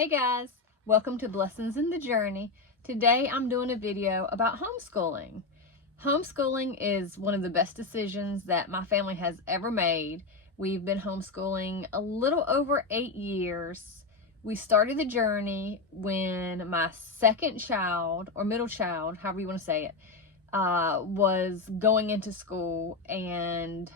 Hey guys, welcome to Blessings in the Journey. Today I'm doing a video about homeschooling. Homeschooling is one of the best decisions that my family has ever made. We've been homeschooling a little over 8 years. We started the journey when my second child, or middle child, however you want to say it, was going into school, and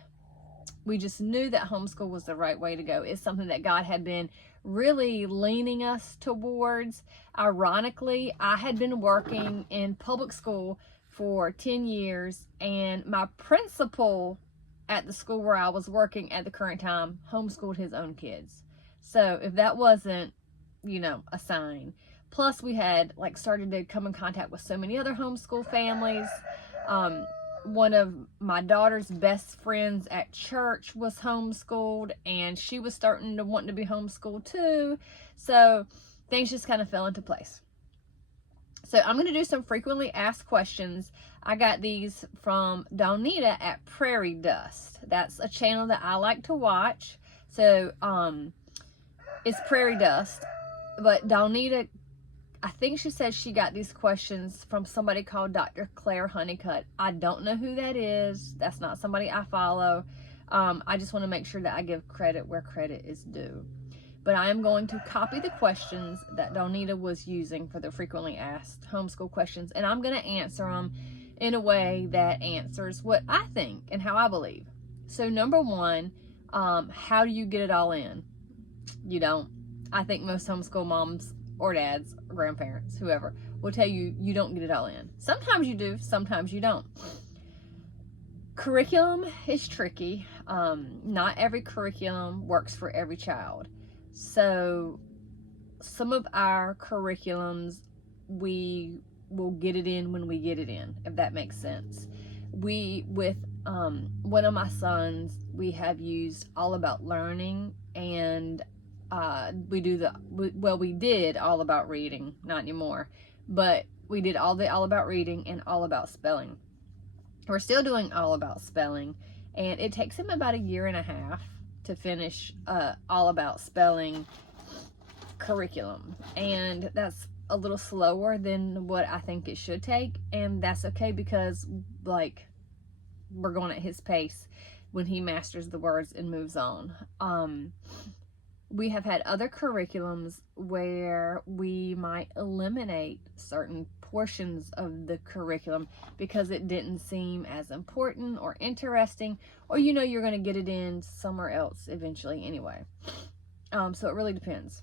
we just knew that homeschool was the right way to go. It's something that God had been really leaning us towards. Ironically, I had been working in public school for 10 years, and my principal at the school where I was working at the current time homeschooled his own kids. So if that wasn't, a sign. Plus, we had started to come in contact with so many other homeschool families. One of my daughter's best friends at church was homeschooled, and she was starting to want to be homeschooled too. So things just kind of fell into place. So I'm going to do some frequently asked questions. I got these from Donita at Prairie Dust. That's a channel that I like to watch. So it's Prairie Dust. But Donita, I think she said she got these questions from somebody called Dr. Claire Honeycutt. I don't know who that is. That's not somebody I follow. I just want to make sure that I give credit where credit is due. But I am going to copy the questions that Donita was using for the frequently asked homeschool questions, and I'm going to answer them in a way that answers what I think and how I believe. So number one, how do you get it all in? You don't. I think most homeschool moms or dads or grandparents, whoever, will tell you you don't get it all in. Sometimes you do, sometimes you don't. Curriculum is tricky. Not every curriculum works for every child. So some of our curriculums, we will get it in when we get it in, if that makes sense. With one of my sons, we have used All About Learning, and we did All About Reading, not anymore, but we did All About Reading and All About Spelling. We're still doing All About Spelling, and it takes him about 1.5 years to finish All About Spelling curriculum, and that's a little slower than what I think it should take, and that's okay because we're going at his pace when he masters the words and moves on. We have had other curriculums where we might eliminate certain portions of the curriculum because it didn't seem as important or interesting, or you're going to get it in somewhere else eventually anyway. So it really depends.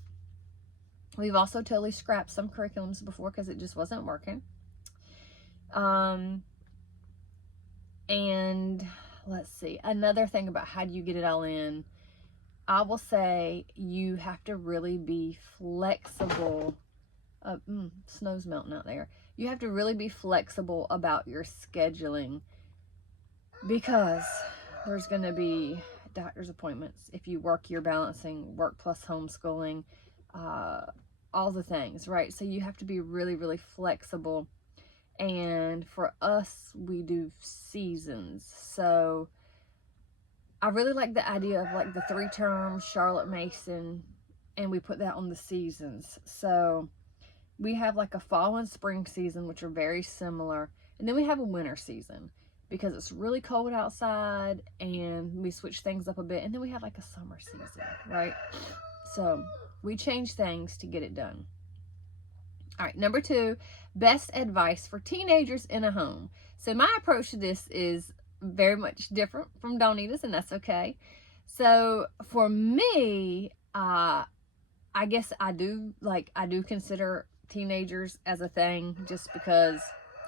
We've also totally scrapped some curriculums before because it just wasn't working. And let's see, another thing about how do you get it all in, I will say you have to really be flexible. Snow's melting out there. You have to really be flexible about your scheduling, because there's going to be doctor's appointments. If you work, you're balancing work plus homeschooling, all the things, right? So you have to be really, really flexible. And for us, we do seasons. So I really like the idea of the 3-term Charlotte Mason, and we put that on the seasons. So we have a fall and spring season, which are very similar, and then we have a winter season because it's really cold outside, and we switch things up a bit, and then we have a summer season, right? So we change things to get it done. All right, number 2, best advice for teenagers in a home. So my approach to this is very much different from Donita's, and that's okay. So for me, I guess I do consider teenagers as a thing, just because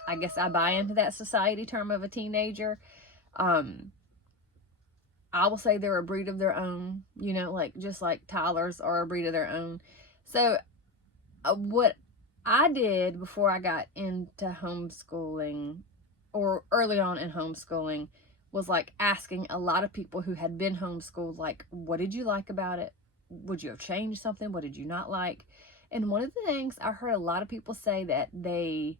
I guess I buy into that society term of a teenager. I will say they're a breed of their own, just like toddlers are a breed of their own. So what I did before I got into homeschooling, or early on in homeschooling, was asking a lot of people who had been homeschooled, what did you like about it? Would you have changed something? What did you not like? And one of the things I heard a lot of people say that they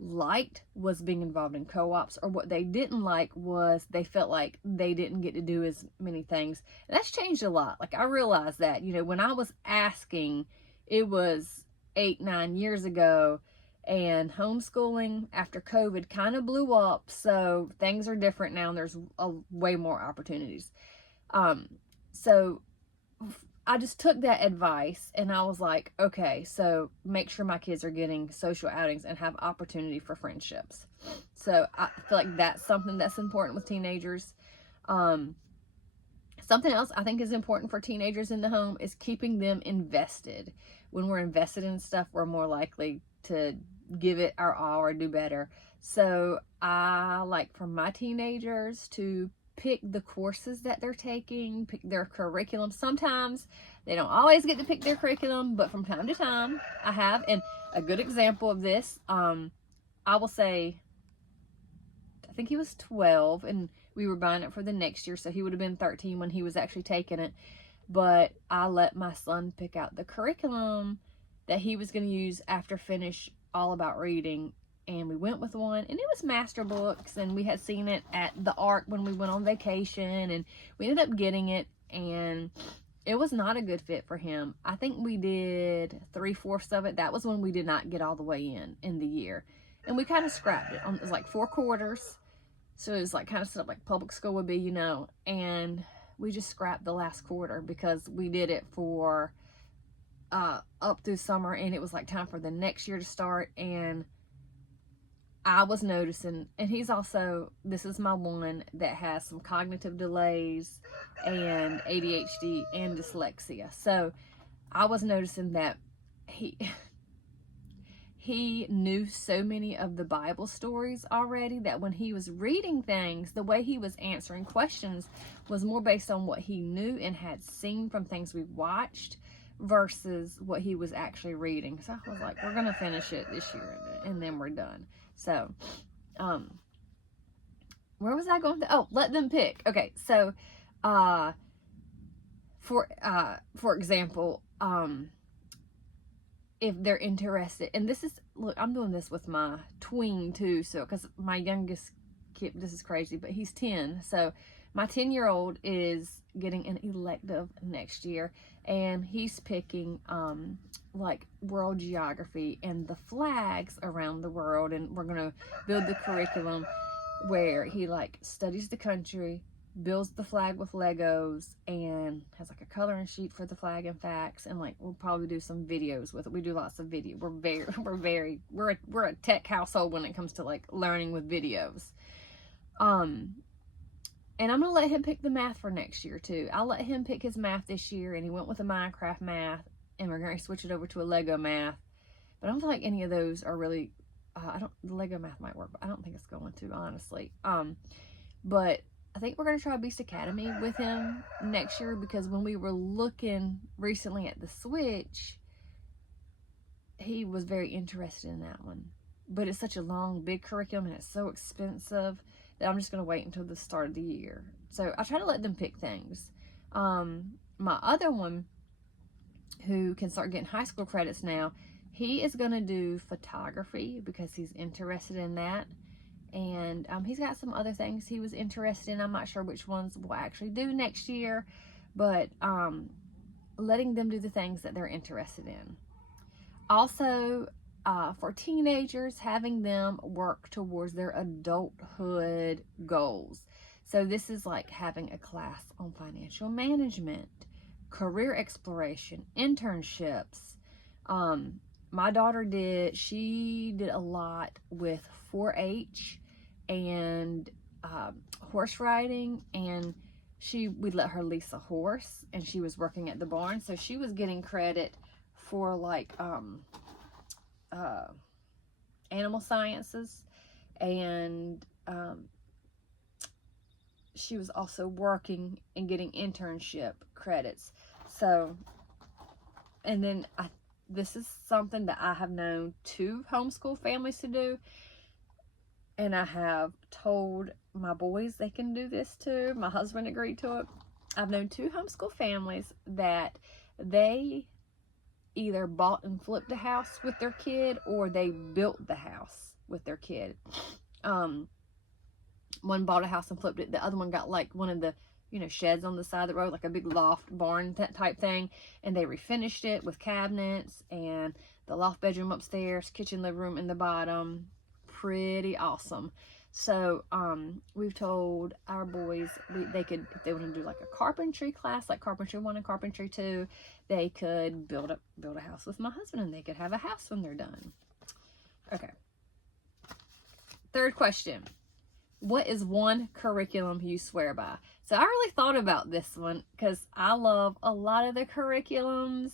liked was being involved in co-ops, or what they didn't like was they felt like they didn't get to do as many things. And that's changed a lot. I realized that, when I was asking it was 8, 9 years ago, and homeschooling after COVID kind of blew up. So things are different now, and there's way more opportunities. So I just took that advice and I was like, okay, so make sure my kids are getting social outings and have opportunity for friendships. So I feel like that's something that's important with teenagers. Something else I think is important for teenagers in the home is keeping them invested. When we're invested in stuff, we're more likely to give it our all or do better. So I like for my teenagers to pick the courses that they're taking, pick their curriculum. Sometimes they don't always get to pick their curriculum, but from time to time I have. And a good example of this, I will say, I think he was 12 and we were buying it for the next year, so he would have been 13 when he was actually taking it. But I let my son pick out the curriculum that he was going to use after finish All About Reading, and we went with one, and it was Master Books, and we had seen it at the Ark when we went on vacation, and we ended up getting it, and it was not a good fit for him. I think we did 3/4 of it. That was when we did not get all the way in the year, and we kind of scrapped it. It was like 4 quarters. So it was like kind of set up like public school would be, you know, and we just scrapped the last quarter because we did it for up through summer, and it was like time for the next year to start. And I was noticing, and he's also, this is my one that has some cognitive delays and ADHD and dyslexia. So I was noticing that he knew so many of the Bible stories already that when he was reading things, the way he was answering questions was more based on what he knew and had seen from things we watched versus what he was actually reading. So I was like, we're going to finish it this year and then we're done. So, where was I going to? Oh, let them pick. Okay. So, for example, if they're interested, and this is, look, I'm doing this with my tween too, so, because my youngest kid, this is crazy, but he's 10, so my 10-year-old is getting an elective next year, and he's picking, like, world geography and the flags around the world, and we're gonna build the curriculum where he, like, studies the country, builds the flag with Legos, and has like a coloring sheet for the flag and facts, and like we'll probably do some videos with it. We do lots of video. We're a tech household when it comes to like learning with videos. And I'm gonna let him pick the math for next year too. I'll let him pick his math this year, and he went with a Minecraft math, and we're gonna switch it over to a Lego math. But I don't feel like any of those are really. The Lego math might work, but I don't think it's going to, honestly. But I think we're going to try Beast Academy with him next year, because when we were looking recently at the Switch, he was very interested in that one. But it's such a long, big curriculum, and it's so expensive that I'm just going to wait until the start of the year. So I try to let them pick things. My other one, who can start getting high school credits now, he is going to do photography because he's interested in that. And he's got some other things he was interested in. I'm not sure which ones we'll actually do next year, but letting them do the things that they're interested in. Also, for teenagers, having them work towards their adulthood goals. So this is like having a class on financial management, career exploration, internships. My daughter she did a lot with 4-H and horse riding, and we'd let her lease a horse, and she was working at the barn, so she was getting credit for like animal sciences, and she was also working and getting internship credits. So, and then this is something that I have known 2 homeschool families to do, and I have told my boys they can do this too. My husband agreed to it. I've known 2 homeschool families that they either bought and flipped a house with their kid, or they built the house with their kid. One bought a house and flipped it. The other one got like one of the sheds on the side of the road, like a big loft barn type thing. And they refinished it with cabinets and the loft bedroom upstairs, kitchen, living room in the bottom. Pretty awesome. So we've told our boys they could, if they want to do like a carpentry class, like carpentry 1 and carpentry 2, they could build a house with my husband, and they could have a house when they're done. Okay. Third question. What is one curriculum you swear by? So I really thought about this one because I love a lot of the curriculums,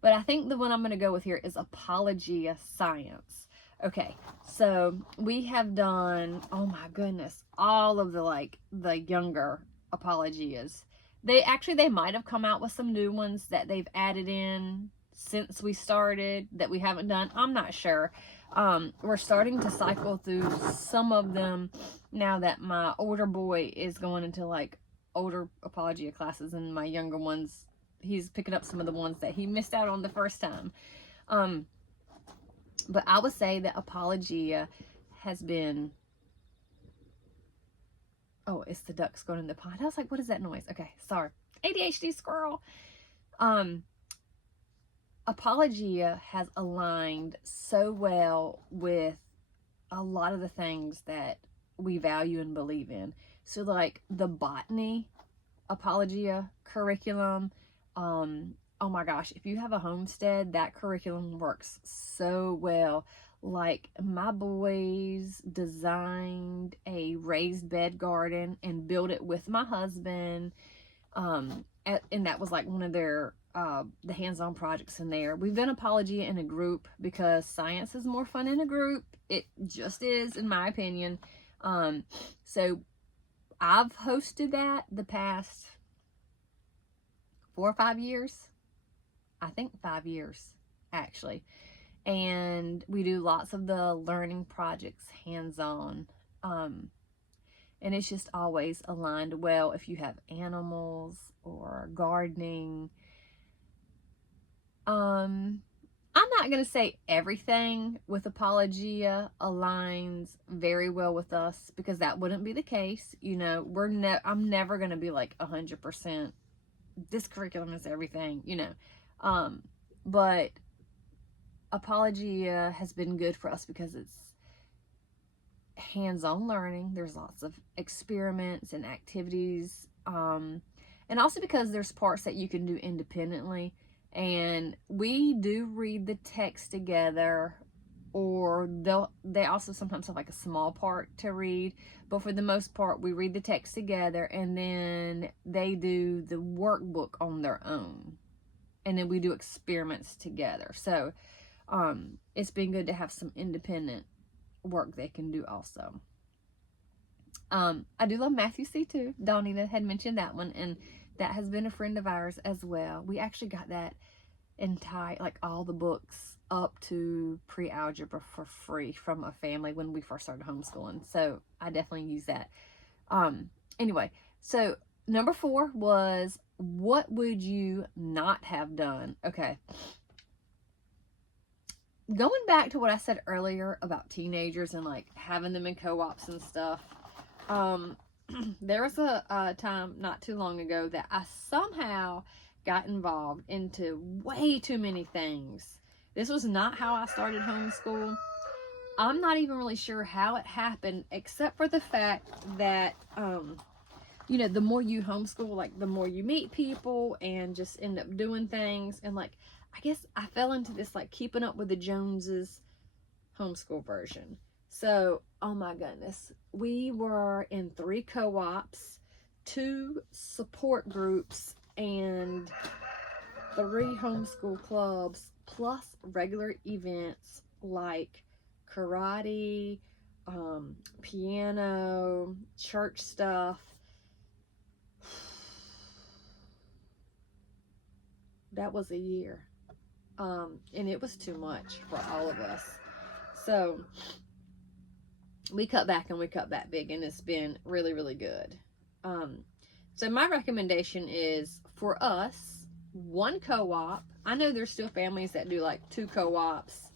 but I think the one I'm going to go with here is Apologia Science. Okay, so we have done, oh my goodness, all of the younger Apologias. They might have come out with some new ones that they've added in since we started that we haven't done. I'm not sure. We're starting to cycle through some of them now that my older boy is going into like older Apologia classes, and my younger ones, he's picking up some of the ones that he missed out on the first time. But I would say that Apologia has been, oh, it's the ducks going in the pond. I was like, what is that noise? Okay, sorry. ADHD squirrel. Apologia has aligned so well with a lot of the things that we value and believe in. So like the botany Apologia curriculum, oh my gosh, if you have a homestead, that curriculum works so well. Like my boys designed a raised bed garden and built it with my husband. And that was like one of their, the hands-on projects in there. We've done Apologia in a group because science is more fun in a group. It just is, in my opinion. So I've hosted that the past 4 or 5 years. I think 5 years, actually. And we do lots of the learning projects hands-on. And it's just always aligned well if you have animals or gardening. I'm not going to say everything with Apologia aligns very well with us, because that wouldn't be the case. I'm never going to be like 100%. This curriculum is everything, but Apologia has been good for us because it's hands-on learning. There's lots of experiments and activities, and also because there's parts that you can do independently, and we do read the text together, or they also sometimes have like a small part to read, but for the most part we read the text together, and then they do the workbook on their own, and then we do experiments together. So it's been good to have some independent work they can do also. I do love Matthew C2. Donita had mentioned that one, and that has been a friend of ours as well. We actually got that entire, like all the books up to pre-algebra for free from a family when we first started homeschooling. So I definitely use that. Anyway, so number 4 was, what would you not have done? Okay. Going back to what I said earlier about teenagers and like having them in co-ops and stuff, there was a time not too long ago that I somehow got involved into way too many things. This was not how I started homeschool. I'm not even really sure how it happened, except for the fact that, the more you homeschool, like the more you meet people and just end up doing things. And like, I guess I fell into this like keeping up with the Joneses homeschool version. So, oh my goodness, we were in 3 co-ops, 2 support groups, and 3 homeschool clubs, plus regular events like karate, piano, church stuff. That was a year. And it was too much for all of us. So we cut back, and we cut back big, and it's been really, really good. So my recommendation is for us, 1 co-op. I know there's still families that do like 2 co-ops,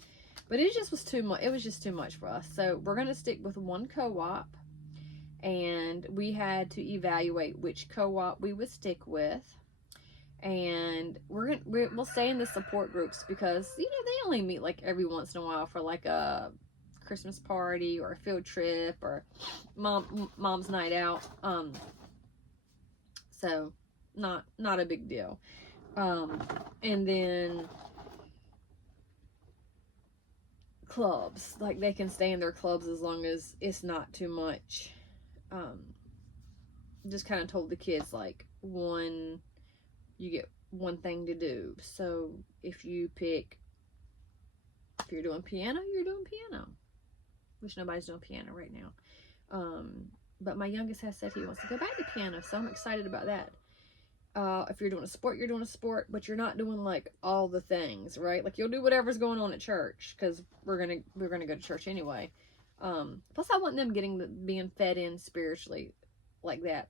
but it just was too much. It was just too much for us. So we're going to stick with 1 co-op, and we had to evaluate which co-op we would stick with. And we'll stay in the support groups because, you know, they only meet like every once in a while for like a Christmas party or a field trip or mom's night out. So not a big deal. And then clubs, like they can stay in their clubs as long as it's not too much. Just kind of told the kids, like, you get one thing to do. So if you're doing piano, you're doing piano. Wish nobody's doing piano right now. But my youngest has said he wants to go back to piano, so I'm excited about that. If you're doing a sport, you're doing a sport, but you're not doing like all the things, right? Like you'll do whatever's going on at church, because we're gonna go to church anyway. Plus I want them being fed in spiritually like that.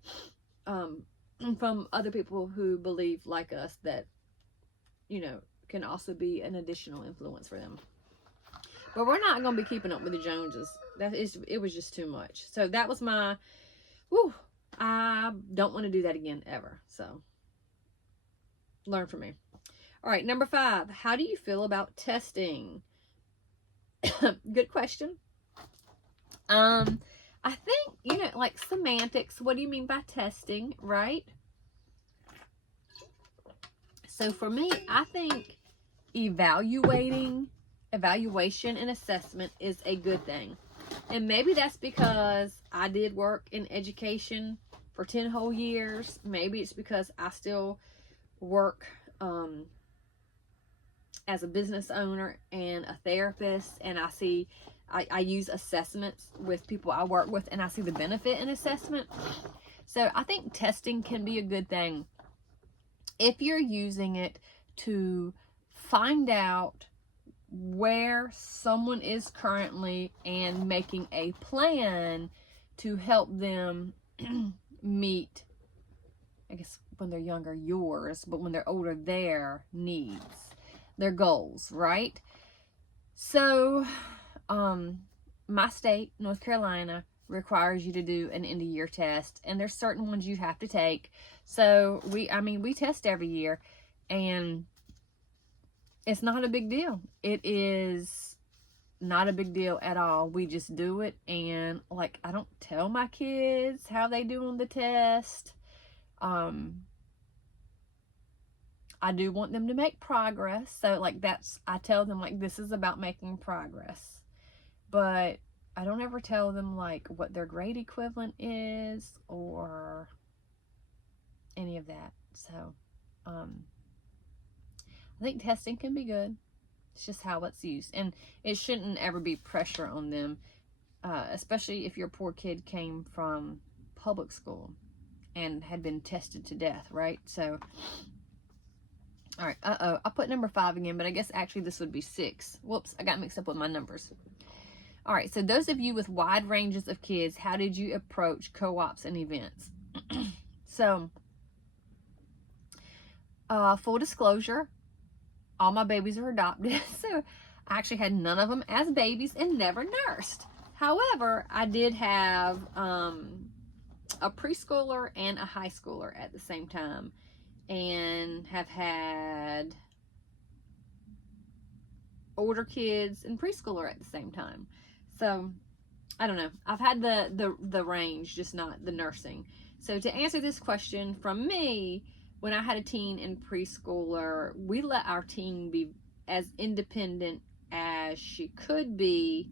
From other people who believe like us, that, you know, can also be an additional influence for them. But we're not going to be keeping up with the Joneses. It was just too much. So that was my, I don't want to do that again ever. So learn from me. All right, number 5. How do you feel about testing? Good question. I think, you know, like semantics. What do you mean by testing, right? So for me, I think evaluation and assessment is a good thing. And maybe that's because I did work in education for 10 whole years. Maybe it's because I still work as a business owner and a therapist, and I use assessments with people I work with, and I see the benefit in assessment. So I think testing can be a good thing if you're using it to find out where someone is currently and making a plan to help them meet, I guess when they're younger, yours, but when they're older, their needs, their goals, right? So, my state, North Carolina, requires you to do an end of year test, and there's certain ones you have to take. So we test every year, and it's not a big deal. It is not a big deal at all. We just do it, and like, I don't tell my kids how they do on the test. I do want them to make progress. So like I tell them like, this is about making progress. But I don't ever tell them like what their grade equivalent is or any of that. So, I think testing can be good. It's just how it's used. And it shouldn't ever be pressure on them, especially if your poor kid came from public school and had been tested to death, right? So, all right, I put number 5 again, but I guess actually this would be 6. Whoops, I got mixed up with my numbers. All right, so those of you with wide ranges of kids, how did you approach co-ops and events? So, full disclosure, all my babies are adopted, so I actually had none of them as babies and never nursed. However, I did have a preschooler and a high schooler at the same time, and have had older kids and preschooler at the same time. So, I don't know. I've had the range, just not the nursing. So, to answer this question from me, when I had a teen and preschooler, we let our teen be as independent as she could be,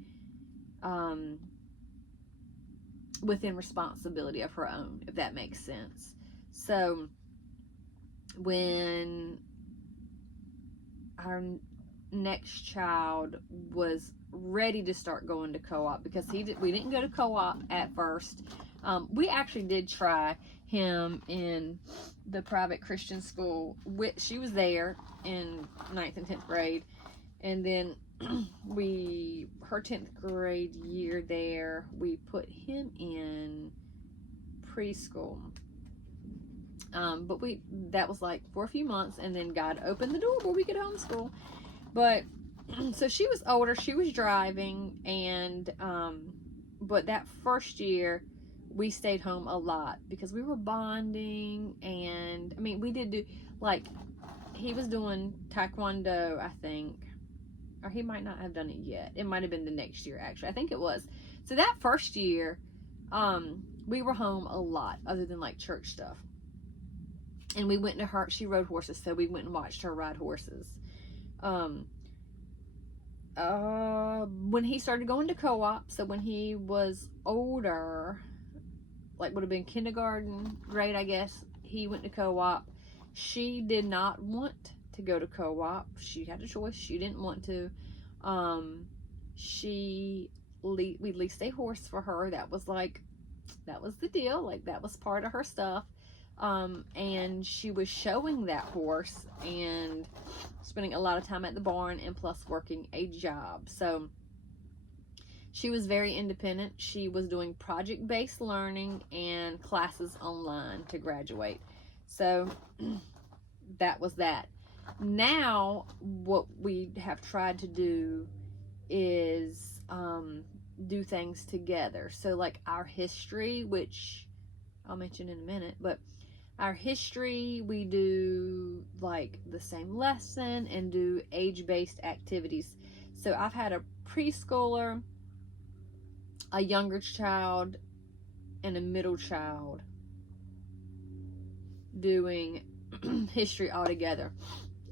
within responsibility of her own, if that makes sense. So, when our next child was ready to start going to co-op, because we didn't go to co-op at first. We actually did try him in the private Christian school. She was there in 9th and 10th grade, and then her 10th grade year there, we put him in preschool. But that was like for a few months, and then God opened the door where we could homeschool. But so she was older, she was driving, and but that first year we stayed home a lot because we were bonding. And I mean, we did do, like, he was doing taekwondo, I think, or he might not have done it yet. It might have been the next year, actually. I think it was. So that first year, we were home a lot, other than like church stuff. And we went to her, she rode horses, so we went and watched her ride horses. When he started going to co-op, so when he was older, like would have been kindergarten grade, I guess, he went to co-op. She did not want to go to co-op. She had a choice. She didn't want to. We leased a horse for her. That was the deal. Like, that was part of her stuff. And she was showing that horse and spending a lot of time at the barn, and plus working a job. So she was very independent. She was doing project-based learning and classes online to graduate. So that was that. Now, what we have tried to do is do things together. So, like, our history, which I'll mention in a minute, but our history, we do like the same lesson and do age-based activities. So I've had a preschooler, a younger child, and a middle child doing history all together.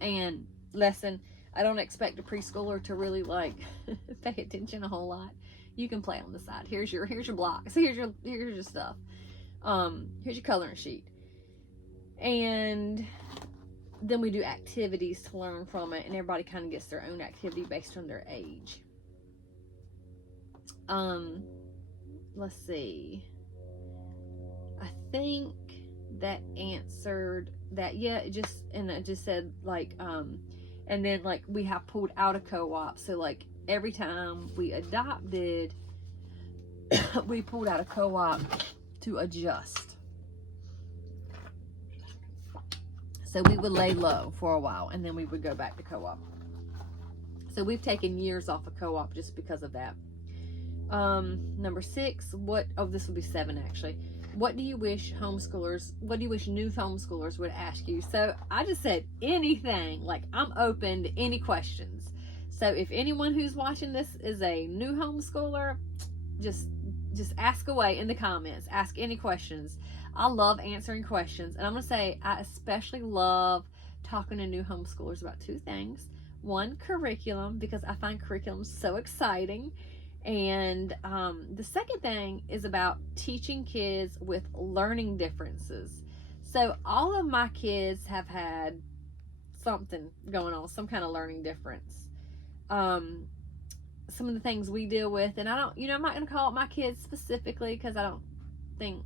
And lesson, I don't expect a preschooler to really like pay attention a whole lot. You can play on the side. Here's your blocks. Here's your stuff. Here's your coloring sheet. And then we do activities to learn from it, and everybody kind of gets their own activity based on their age. Let's see. I think that answered that. Yeah, it just said like, and then like we have pulled out a co-op. So like every time we adopted, we pulled out a co-op to adjust. So we would lay low for a while, and then we would go back to co-op. So we've taken years off of co-op just because of that. Number 6, this will be 7 actually. What do you wish new homeschoolers would ask you? So I just said anything. Like, I'm open to any questions. So if anyone who's watching this is a new homeschooler, just ask away in the comments. Ask any questions. I love answering questions. And I'm going to say I especially love talking to new homeschoolers about 2 things. One, curriculum, because I find curriculum so exciting. And the second thing is about teaching kids with learning differences. So all of my kids have had something going on, some kind of learning difference. Some of the things we deal with, and I'm not going to call it my kids specifically because I don't think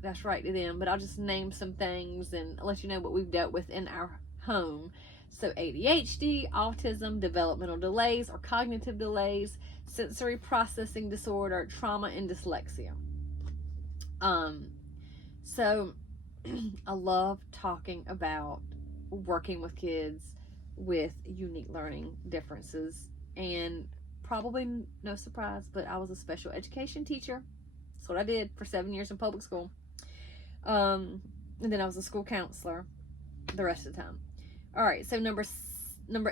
that's right to them, but I'll just name some things and let you know what we've dealt with in our home. So ADHD, autism, developmental delays or cognitive delays, sensory processing disorder, trauma, and dyslexia. So I love talking about working with kids with unique learning differences. And probably no surprise, but I was a special education teacher. That's what I did for 7 years in public school. And then I was a school counselor the rest of the time. All right, so number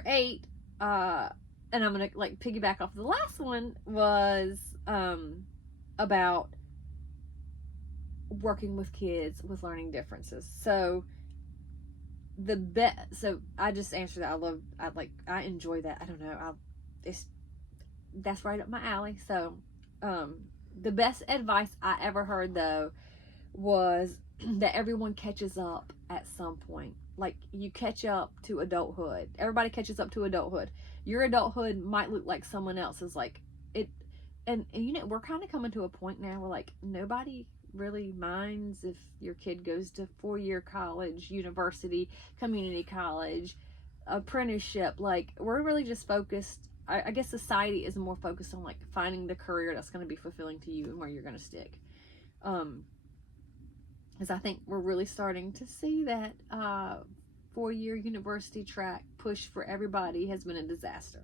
8, and I'm gonna like piggyback off the last one, was about working with kids with learning differences. So so I just answered that. I enjoy that. I don't know. That's right up my alley. So the best advice I ever heard though was that everyone catches up at some point. Like, you catch up to adulthood. Everybody catches up to adulthood. Your adulthood might look like someone else's. Like it, and we're kind of coming to a point now where like nobody really minds if your kid goes to 4-year college, university, community college, apprenticeship. Like, we're really just focused. I guess society is more focused on like finding the career that's going to be fulfilling to you and where you're going to stick. Because I think we're really starting to see that 4-year university track push for everybody has been a disaster.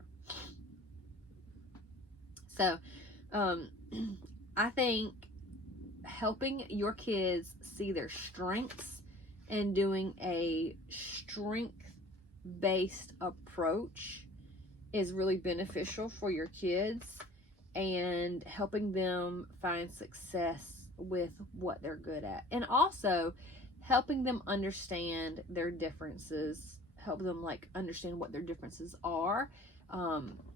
So I think helping your kids see their strengths and doing a strength-based approach is really beneficial for your kids, and helping them find success with what they're good at, and also helping them understand their differences, help them like understand what their differences are,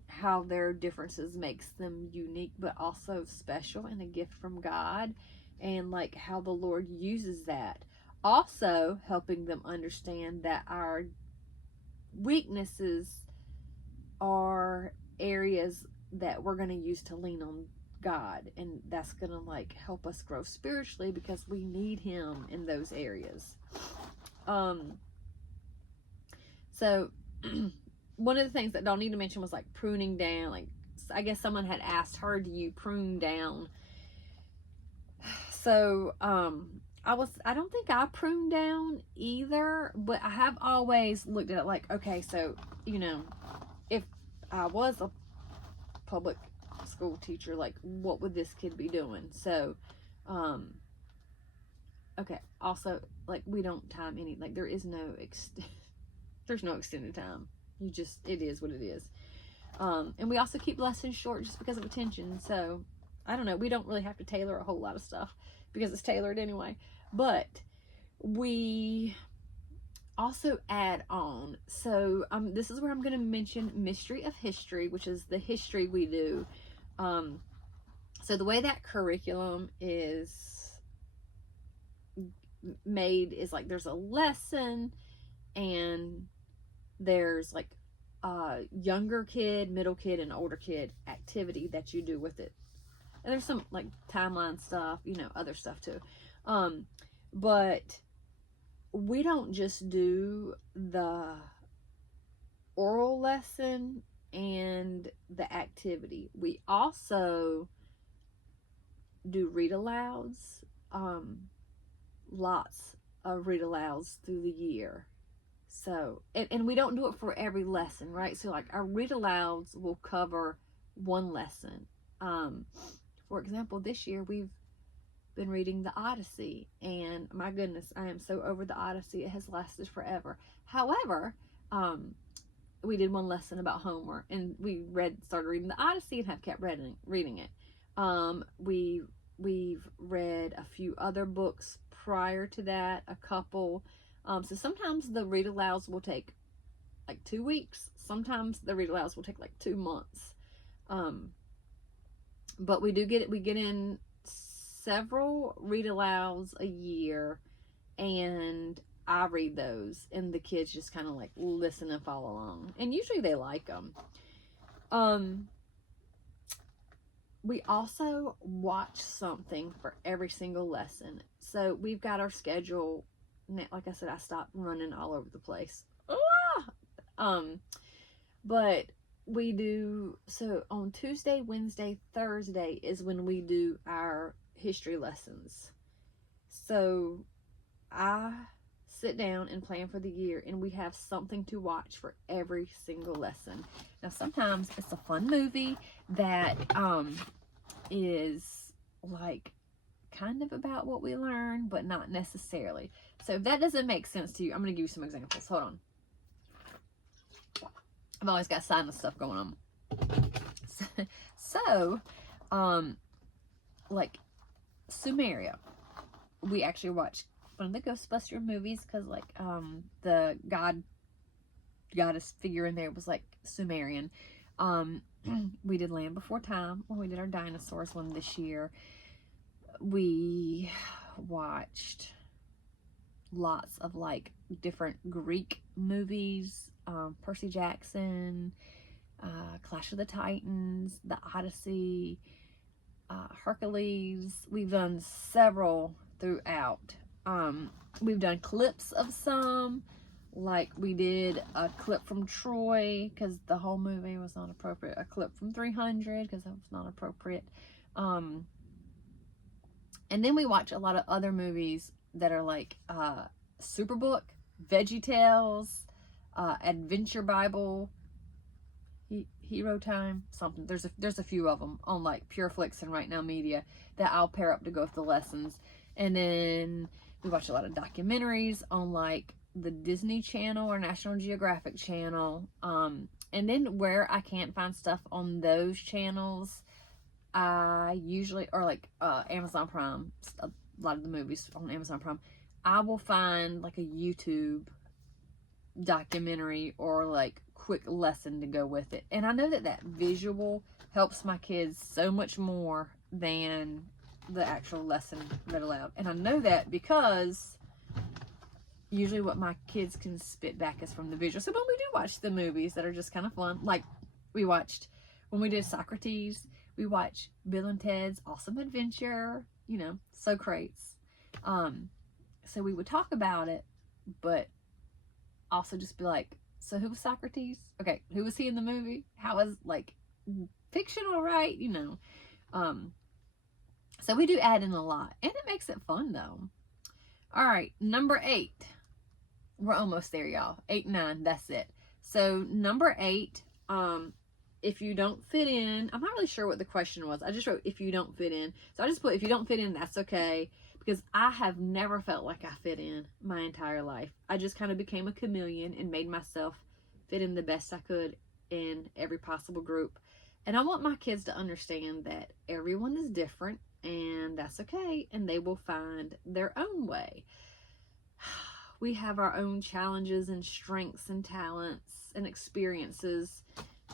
how their differences makes them unique but also special and a gift from God, and like how the Lord uses that. Also helping them understand that our weaknesses are areas that we're going to use to lean on God, and that's going to like help us grow spiritually because we need Him in those areas. So one of the things that Dawnita mentioned was like pruning down. Like, I guess someone had asked her, do you prune down? So I don't think I prune down either, but I have always looked at it like, okay, so if I was a public school teacher, like what would this kid be doing? So okay, also like we don't time any, like there's no extended time. It is what it is. And we also keep lessons short just because of attention. So I don't know, we don't really have to tailor a whole lot of stuff because it's tailored anyway, but we also add on. So this is where I'm going to mention Mystery of History, which is the history we do. So the way that curriculum is made is like there's a lesson, and there's like a younger kid, middle kid, and older kid activity that you do with it. And there's some like timeline stuff, other stuff too. But we don't just do the oral lesson and the activity. We also do read alouds, lots of read alouds through the year. So, and we don't do it for every lesson, right? So like our read alouds will cover one lesson. For example, this year we've been reading the Odyssey, and my goodness, I am so over the Odyssey. It has lasted forever. However, we did one lesson about Homer, and we started reading the Odyssey and have kept reading it. We've read a few other books prior to that, a couple. So sometimes the read alouds will take like 2 weeks. Sometimes the read alouds will take like 2 months. But we get in several read alouds a year, and I read those, and the kids just kind of like listen and follow along, and usually they like them. We also watch something for every single lesson. So we've got our schedule. Like I said, I stopped running all over the place. But we do, so on Tuesday, Wednesday, Thursday is when we do our history lessons. So I sit down and plan for the year, and we have something to watch for every single lesson. Now sometimes it's a fun movie that is like kind of about what we learn, but not necessarily. So if that doesn't make sense to you, I'm going to give you some examples. Hold on. I've always got sinus stuff going on. So like Sumeria, we actually watched one of the Ghostbuster movies, because like the goddess figure in there was like Sumerian. We did Land Before Time when we did our dinosaurs one this year. We watched lots of like different Greek movies, Percy Jackson, Clash of the Titans, the Odyssey, Hercules. We've done several throughout. We've done clips of some, like we did a clip from Troy because the whole movie was not appropriate, a clip from 300 because that was not appropriate. And then we watch a lot of other movies that are like VeggieTales, Adventure Bible. Hero Time, something. There's a few of them on like PureFlix and Right Now Media that I'll pair up to go with the lessons. And then we watch a lot of documentaries on like the Disney Channel or National Geographic Channel. And then where I can't find stuff on those channels, I usually, or like Amazon Prime, a lot of the movies on Amazon Prime, I will find like a YouTube documentary or like quick lesson to go with it. And I know that visual helps my kids so much more than the actual lesson read aloud. And I know that because usually what my kids can spit back is from the visual. So when we do watch the movies that are just kind of fun, like we watched, when we did Socrates, we watched Bill and Ted's Awesome Adventure, you know, Socrates. So we would talk about it, but also just be like, so who was Socrates? Okay, who was he in the movie? How was, like, fictional, right? You know. So we do add in a lot, and it makes it fun, though. All right, number 8. We're almost there, y'all. 8, 9, that's it. So number 8, if you don't fit in, I'm not really sure what the question was. I just wrote if you don't fit in. So I just put if you don't fit in, that's okay. Because I have never felt like I fit in my entire life. I just kind of became a chameleon and made myself fit in the best I could in every possible group. And I want my kids to understand that everyone is different and that's okay. And they will find their own way. We have our own challenges and strengths and talents and experiences.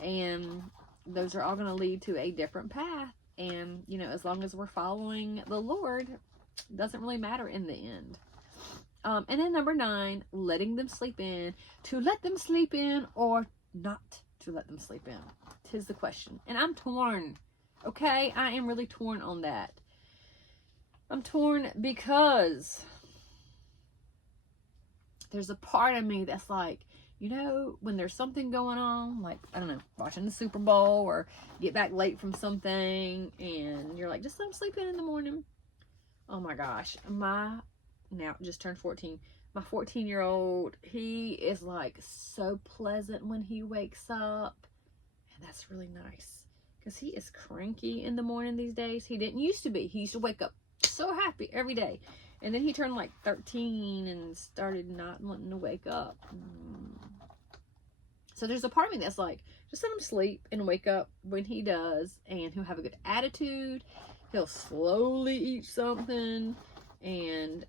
And those are all going to lead to a different path. And, you know, as long as we're following the Lord, it doesn't really matter in the end. And then number 9, letting them sleep in. To let them sleep in or not to let them sleep in? 'Tis the question. And I'm torn. Okay? I am really torn on that. I'm torn because there's a part of me that's like, you know, when there's something going on, like, I don't know, watching the Super Bowl or get back late from something, and you're like, just let them sleep in the morning. Oh my gosh, now just turned 14. My 14-year-old, he is like so pleasant when he wakes up, and that's really nice because he is cranky in the morning these days. He didn't used to be. He used to wake up so happy every day, and then he turned like 13 and started not wanting to wake up. So there's a part of me that's like, just let him sleep and wake up when he does, and he'll have a good attitude. He'll slowly eat something and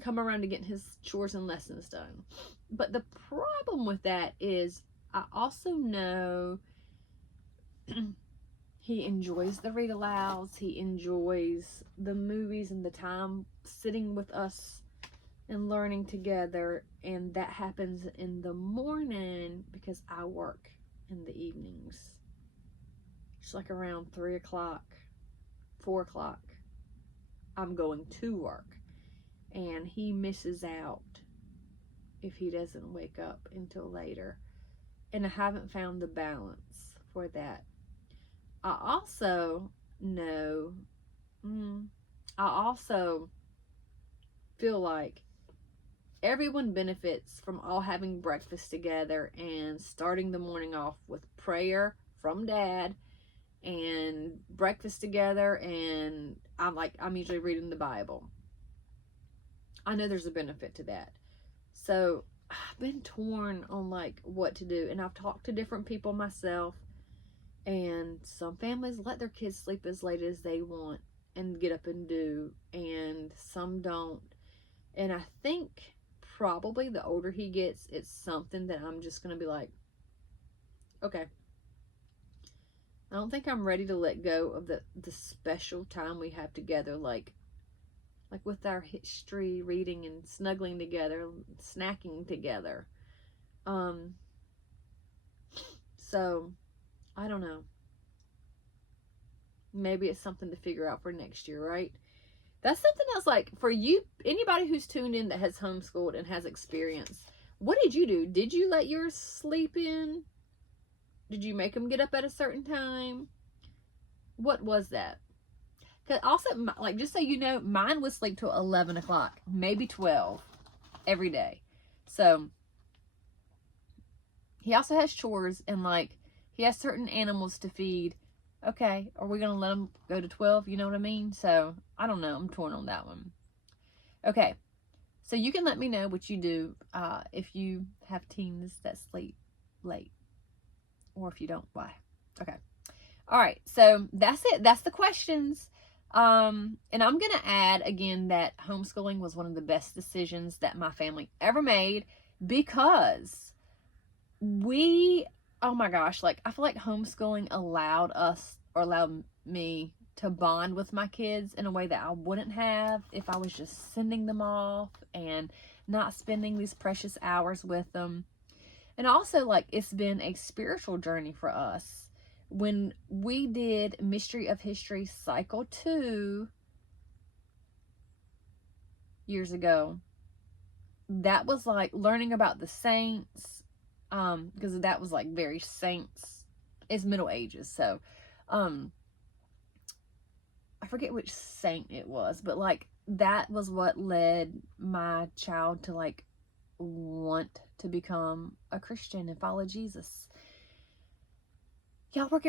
come around to getting his chores and lessons done. But the problem with that is I also know he enjoys the read alouds. He enjoys the movies and the time sitting with us and learning together. And that happens in the morning because I work in the evenings. It's like around 3 o'clock. 4 o'clock, I'm going to work, and he misses out if he doesn't wake up until later, and I haven't found the balance for that. I also know, I also feel like everyone benefits from all having breakfast together and starting the morning off with prayer from Dad and breakfast together, and I'm usually reading the Bible. I know there's a benefit to that. So I've been torn on like what to do, and I've talked to different people myself, and some families let their kids sleep as late as they want and get up and do, and some don't. And I think probably the older he gets, it's something that I'm just going to be like, okay, I don't think I'm ready to let go of the special time we have together, like with our history reading and snuggling together, snacking together. So I don't know. Maybe it's something to figure out for next year, right? That's something else, like for you, anybody who's tuned in that has homeschooled and has experience. What did you do? Did you let yours sleep in? Did you make them get up at a certain time? What was that? Because also, like, just so you know, mine would sleep till 11 o'clock, maybe 12 every day. So he also has chores, and like, he has certain animals to feed. Okay, are we going to let him go to 12? You know what I mean? So, I don't know. I'm torn on that one. Okay, so you can let me know what you do if you have teens that sleep late. Or if you don't, why? Okay. All right, so that's it. That's the questions. And I'm going to add again that homeschooling was one of the best decisions that my family ever made, because oh my gosh, like, I feel like homeschooling allowed me to bond with my kids in a way that I wouldn't have if I was just sending them off and not spending these precious hours with them. And also, like, it's been a spiritual journey for us. When we did Mystery of History Cycle 2 years ago, that was like learning about the saints, because that was like very saints. It's Middle Ages, so I forget which saint it was, but like that was what led my child to like want to become a Christian and follow Jesus. Y'all, we'll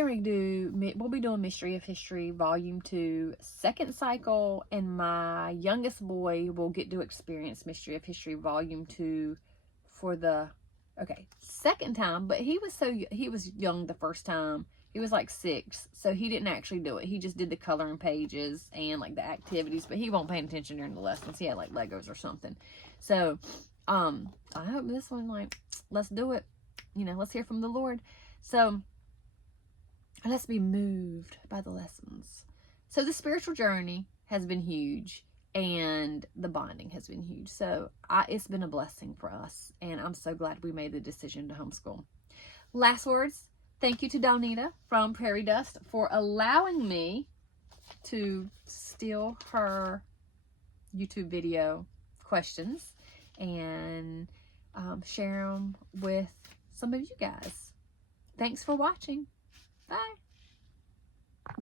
be doing Mystery of History Volume 2, second cycle, and my youngest boy will get to experience Mystery of History Volume 2 for the, second time, but he was young the first time. He was like 6, so he didn't actually do it. He just did the coloring pages and like the activities, but he won't pay attention during the lessons. He had like Legos or something. So, I hope this one, like, let's do it. Let's hear from the Lord. So, let's be moved by the lessons. So the spiritual journey has been huge, and the bonding has been huge. So it's been a blessing for us, and I'm so glad we made the decision to homeschool. Last words. Thank you to Donita from Prairie Dust for allowing me to steal her YouTube video questions and share them with some of you guys. Thanks for watching. Bye.